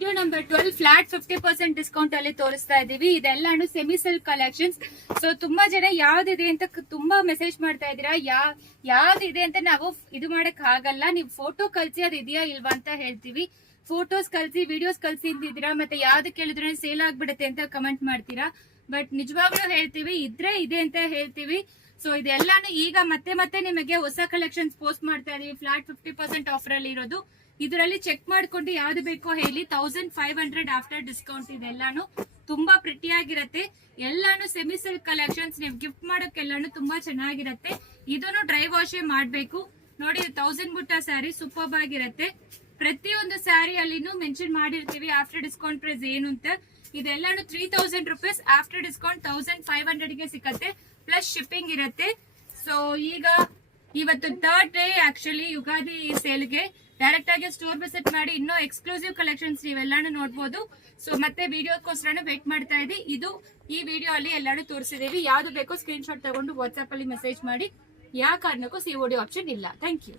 Video number 12 flat 50% discount ಅಲ್ಲಿ ತೋರಿಸ್ತಾ ಇದೀವಿ. ಇದೆಲ್ಲಾನು ಸೆಮಿ ಸಿಲ್ಕ್ ಕಲೆಕ್ಷನ್ಸ್. ಸೊ ತುಂಬಾ ಜನ ಯಾವ್ದಿದೆ ಅಂತ ತುಂಬಾ ಮೆಸೇಜ್ ಮಾಡ್ತಾ ಇದೀರಾ. ಯಾವ್ದಿದೆ ಅಂತ ನಾವು ಇದು ಮಾಡಕ್ ಆಗಲ್ಲ. ನೀವು ಫೋಟೋ ಕಳ್ಸಿ ಅದು ಇದೆಯಾ ಇಲ್ವಾ ಅಂತ ಹೇಳ್ತೀವಿ. ಫೋಟೋಸ್ ಕಳ್ಸಿ, ವಿಡಿಯೋಸ್ ಕಳ್ಸಿ ಅಂತಿದ್ದೀರಾ, ಮತ್ತೆ ಯಾವ್ದು ಕೇಳಿದ್ರೆ ಸೇಲ್ ಆಗ್ಬಿಡುತ್ತೆ ಅಂತ ಕಮೆಂಟ್ ಮಾಡ್ತೀರಾ. ಬಟ್ ನಿಜವಾಗ್ಲೂ ಹೇಳ್ತೀವಿ, ಇದ್ರೆ ಇದೆ ಅಂತ ಹೇಳ್ತೀವಿ. ಸೊ ಇದೆಲ್ಲಾನು ಈಗ ಮತ್ತೆ ನಿಮಗೆ ಹೊಸ ಕಲೆಕ್ಷನ್ಸ್ ಪೋಸ್ಟ್ ಮಾಡ್ತಾ ಇದೀವಿ. ಫ್ಲಾಟ್ 50% ಆಫರ್ ಅಲ್ಲಿ ಇರೋದು. ಇದರಲ್ಲಿ ಚೆಕ್ ಮಾಡ್ಕೊಂಡು ಯಾವ್ದು ಬೇಕೋ ಹೇಳಿ. 1500 ಆಫ್ಟರ್ ಡಿಸ್ಕೌಂಟ್. ಇದೆಲ್ಲಾನು ತುಂಬಾ ಪ್ರಿಟಿ ಆಗಿರತ್ತೆ. ಎಲ್ಲಾನು ಸೆಮಿ ಸಿಲ್ಕ್ ಕಲೆಕ್ಷನ್ಸ್. ನೀವು ಗಿಫ್ಟ್ ಮಾಡೋಕೆಲ್ಲಾನು ತುಂಬಾ ಚೆನ್ನಾಗಿರತ್ತೆ. ಇದನ್ನು ಡ್ರೈ ವಾಶೇ ಮಾಡ್ಬೇಕು. ನೋಡಿ, 1000 ಬುಟ್ಟ ಸ್ಯಾರಿ ಸೂಪರ್ಬ್ ಆಗಿರತ್ತೆ. ಪ್ರತಿಯೊಂದು ಸ್ಯಾರಿ ಅಲ್ಲಿನೂ ಮೆನ್ಷನ್ ಮಾಡಿರ್ತೀವಿ ಆಫ್ಟರ್ ಡಿಸ್ಕೌಂಟ್ ಪ್ರೈಸ್ ಏನು ಅಂತ. ಇದೆಲ್ಲಾನು 3000 ರುಪೀಸ್ ಆಫ್ಟರ್ ಡಿಸ್ಕೌಂಟ್ 1500 ಗೆ ಸಿಕ್ಕತ್ತೆ. ಪ್ಲಸ್ ಶಿಪ್ಪಿಂಗ್ ಇರತ್ತೆ. ಸೊ ಈಗ ಇವತ್ತು 3rd ಡೇ ಆಕ್ಚುಲಿ ಯುಗಾದಿ ಸೇಲ್ಗೆ. ಡೈರೆಕ್ಟ್ ಆಗಿ ಸ್ಟೋರ್ ವಿಸಿಟ್ ಮಾಡಿ ಇನ್ನೂ ಎಕ್ಸ್ಕ್ಲೂಸಿವ್ ಕಲೆಕ್ಷನ್ಸ್ ನೀವೆಲ್ಲಾನು ನೋಡಬಹುದು. ಸೊ ಮತ್ತೆ ವಿಡಿಯೋಕ್ಕೋಸ್ಕರ ವೇಟ್ ಮಾಡ್ತಾ ಇದ್ದಿ. ಇದು ಈ ವಿಡಿಯೋ ಅಲ್ಲಿ ಎಲ್ಲಾನು ತೋರಿಸಿದೀವಿ. ಯಾವ್ದು ಬೇಕೋ ಸ್ಕ್ರೀನ್ ಶಾಟ್ ತಗೊಂಡು ವಾಟ್ಸ್ಆಪ್ ಅಲ್ಲಿ ಮೆಸೇಜ್ ಮಾಡಿ. ಯಾವ ಕಾರಣಕ್ಕೂ COD ಆಪ್ಷನ್ ಇಲ್ಲ. Thank you.